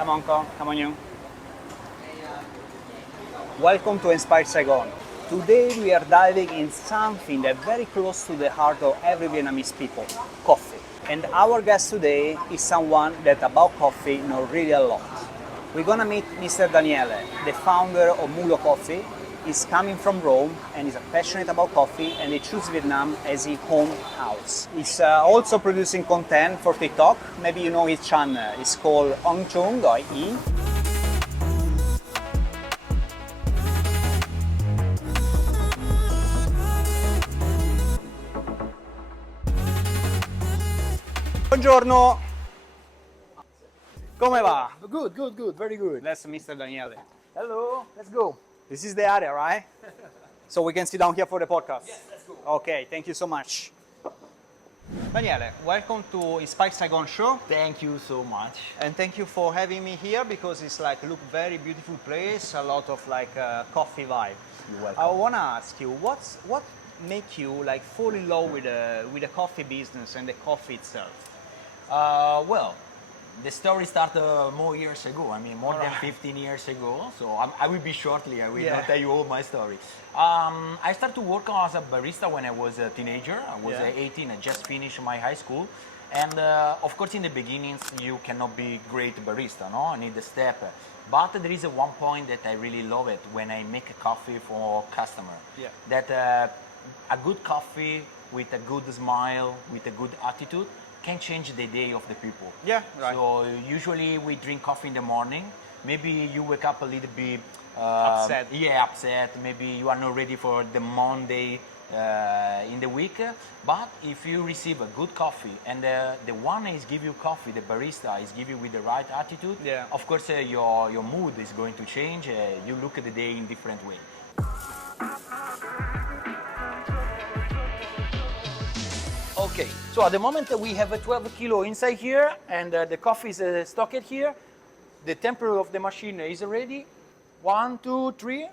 Come on you. Welcome to Inspired Saigon. Today we are diving in something that's very close to the heart of every Vietnamese people, coffee. And our guest today is someone that about coffee knows really a lot. We're gonna meet Mr. Daniele, the founder of Mulo Coffee. He's coming from Rome and he's passionate about coffee and he chooses Vietnam as his home house. He's also producing content for TikTok. Maybe you know his channel. It's called Trong, i. Buongiorno. Come va? Good, very good. That's Mr. Daniele. Hello, let's go. This is the area, right? So we can sit down here for the podcast? Yes, let's go. Okay, thank you so much. Daniele, welcome to Inspire Saigon show. Thank you so much. And thank you for having me here because it's like look very beautiful place, a lot of like coffee vibe. You're welcome. I wanna ask you, what make you like fall in love with the coffee business and the coffee itself? Well, the story started more years ago. I mean, more than 15 years ago. So I will be shortly. I will not tell you all my story. I started to work as a barista when I was a teenager. I was 18. I just finished my high school. And of course, in the beginnings, you cannot be great barista, no? I need a step. But there is one point that I really love it when I make a coffee for customer. Yeah. That a good coffee with a good smile, with a good attitude, can change the day of the people. Yeah, right. So usually we drink coffee in the morning. Maybe you wake up a little bit Upset. Yeah, upset. Maybe you are not ready for the Monday in the week. But if you receive a good coffee and the one is give you coffee, the barista is give you with the right attitude. Yeah. Of course, your mood is going to change. You look at the day in different way. Okay, so at the moment we have a 12 kilo inside here and the coffee is stocked here. The temperature of the machine is ready. 1, 2, 3.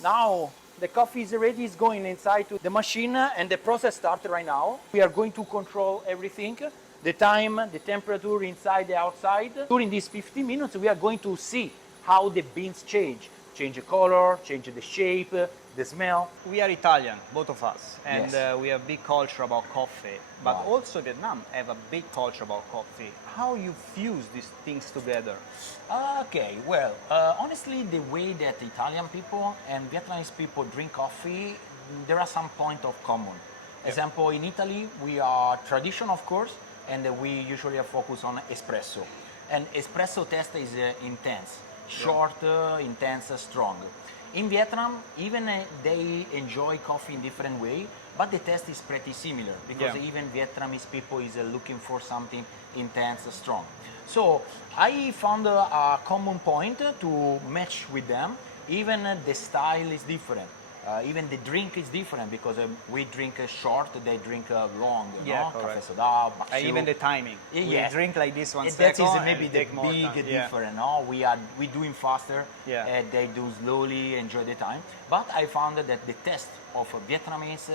Now the coffee is ready, it's going inside to the machine and the process starts right now. We are going to control everything, the time, the temperature inside the outside. During these 15 minutes we are going to see how the beans change the color, change the shape, the smell. We are Italian, both of us, and Yes. we have big culture about coffee. But Wow. also Vietnam have a big culture about coffee. How you fuse these things together? Okay, well, honestly, the way that Italian people and Vietnamese people drink coffee, there are some point of common. Example, in Italy, we are tradition, of course, and we usually are focused on espresso. And espresso taste is intense, short, intense, strong. In Vietnam, even they enjoy coffee in different way, but the taste is pretty similar because even Vietnamese people is looking for something intense, strong. So I found a common point to match with them. Even the style is different. Even the drink is different because we drink short, they drink long. Yeah, no? correct. Café soda, bak And even the timing. Yeah. We drink like this one that second is and maybe the take more big time. difference. No, we doing faster. Yeah. They do slowly, enjoy the time. But I found that the taste of Vietnamese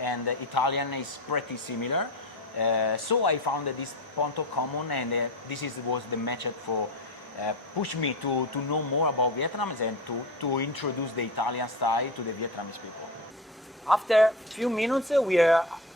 and Italian is pretty similar. So I found that this point of common, and was the match for push me to know more about Vietnam and to introduce the Italian style to the Vietnamese people. After a few minutes,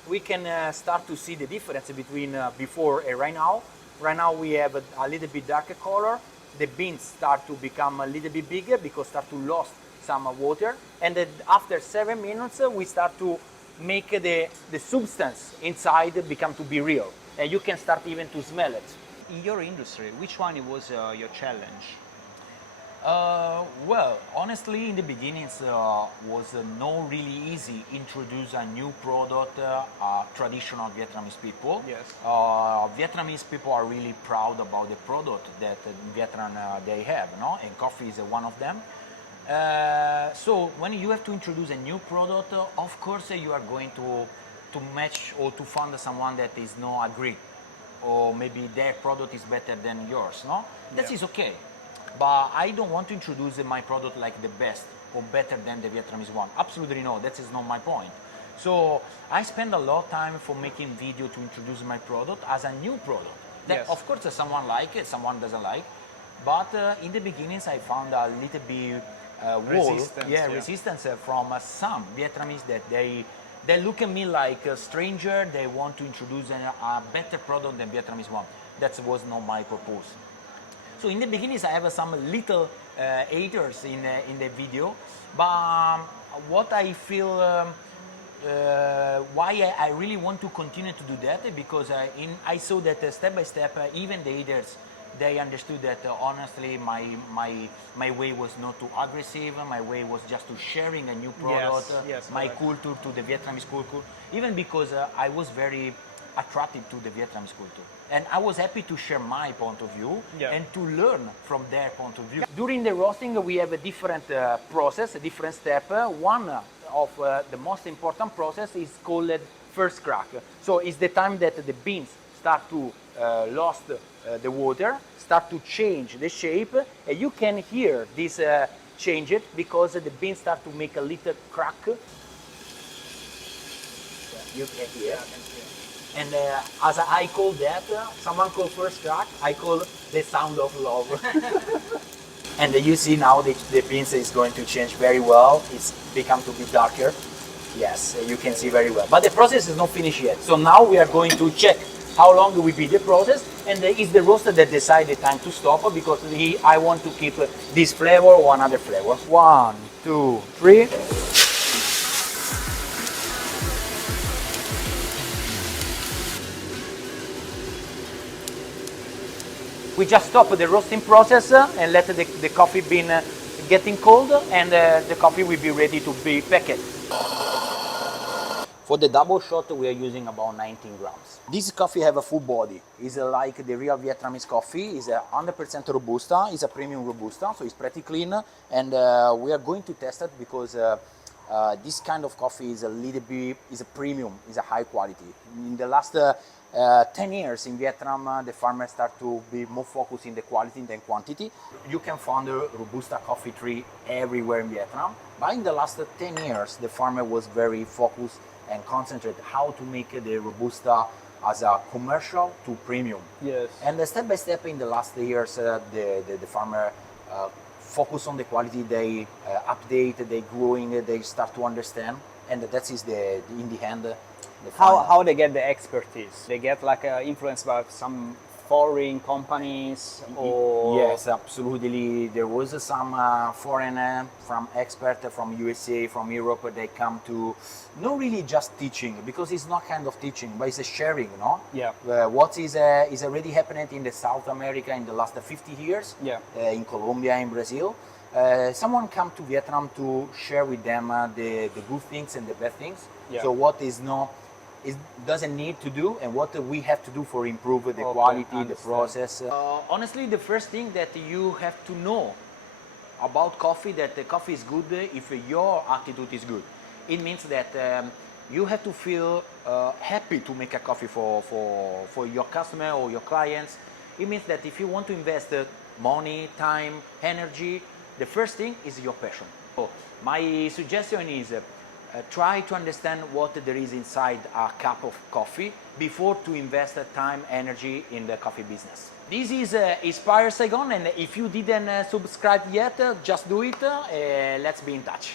we can start to see the difference between before and right now. Right now we have a little bit darker color. The beans start to become a little bit bigger because start to lose some water. And then after 7 minutes, we start to make the substance inside become to be real. And you can start even to smell it. In your industry, which one was your challenge? Well, honestly, in the beginnings was not really easy introduce a new product, traditional Vietnamese people. Yes. Vietnamese people are really proud about the product that Vietnam they have, no? And coffee is one of them. So when you have to introduce a new product, of course you are going to match or to find someone that is not agree, or maybe their product is better than yours, no? That is okay. But I don't want to introduce my product like the best or better than the Vietnamese one. Absolutely no, that is not my point. So I spend a lot of time for making video to introduce my product as a new product. That, Yes. of course, someone like it, someone doesn't like. But in the beginnings, I found a little bit resistance from some Vietnamese that they look at me like a stranger. They want to introduce a better product than Vietnamese one. That was not my purpose. So in the beginnings, I have some little haters in the video, but what I feel why I really want to continue to do that because I saw that step by step, even the haters, they understood that honestly my way was not too aggressive. My way was just to sharing a new product, my correct. culture to the Vietnamese culture. Even because I was very attracted to the Vietnamese culture, and I was happy to share my point of view and to learn from their point of view. During the roasting, we have a different process, a different step. One of the most important process is called first crack. So it's the time that the beans start to lose the water, start to change the shape, and you can hear this change it because the beans start to make a little crack. You can hear. And as I call that, someone called first crack, I call the sound of love. And you see now the beans is going to change very well. It's become to be darker. Yes, you can see very well. But the process is not finished yet. So now we are going to check how long will be the process, and it's the roaster that decides the time to stop because I want to keep this flavor or another flavor. 1, 2, 3. We just stop the roasting process and let the coffee bean getting cold, and the coffee will be ready to be packed. For the double shot, we are using about 19 grams. This coffee have a full body. It's like the real Vietnamese coffee. It's 100% Robusta. It's a premium Robusta, so it's pretty clean. And we are going to test it because this kind of coffee is a little bit, is a premium, is a high quality. In the last 10 years in Vietnam, the farmers start to be more focused in the quality than quantity. You can find a Robusta coffee tree everywhere in Vietnam. But in the last 10 years, the farmer was very focused and concentrate how to make the Robusta as a commercial to premium. Yes. And step by step in the last years, the farmer focus on the quality, they update, they growing, they start to understand, and that is in the end. How they get the expertise? They get like influenced by some foreign companies, or yes, absolutely. There was some foreigner from expert from USA, from Europe. They come to not really just teaching because it's not kind of teaching, but it's a sharing, no? Yeah. What is already happening in the South America in the last 50 years? Yeah. In Colombia, in Brazil. Someone come to Vietnam to share with them the good things and the bad things. Yeah. So what is not. It doesn't need to do, and what we have to do for improve the quality, the process. Honestly, the first thing that you have to know about coffee, that the coffee is good if your attitude is good. It means that you have to feel happy to make a coffee for your customer or your clients. It means that if you want to invest money, time, energy, the first thing is your passion. So my suggestion is try to understand what there is inside a cup of coffee before to invest time, energy in the coffee business. This is Inspire Saigon, and if you didn't subscribe yet, just do it. Let's be in touch.